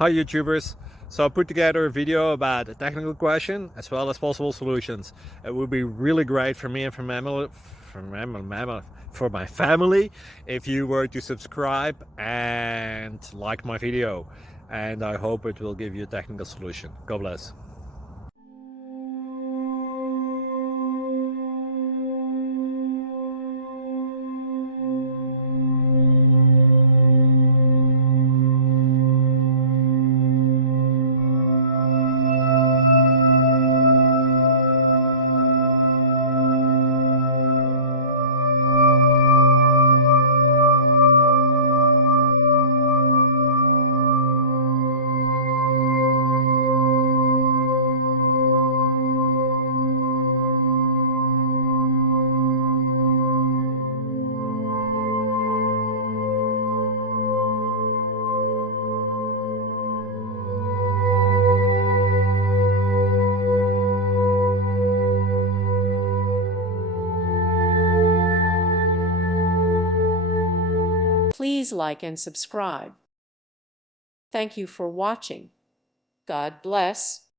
Hi YouTubers! So I put together a video about a technical question as well as possible solutions. It would be really great for me and for my family if you were to subscribe and like my video, and I hope it will give you a technical solution. God bless. Please like and subscribe. Thank you for watching. God bless.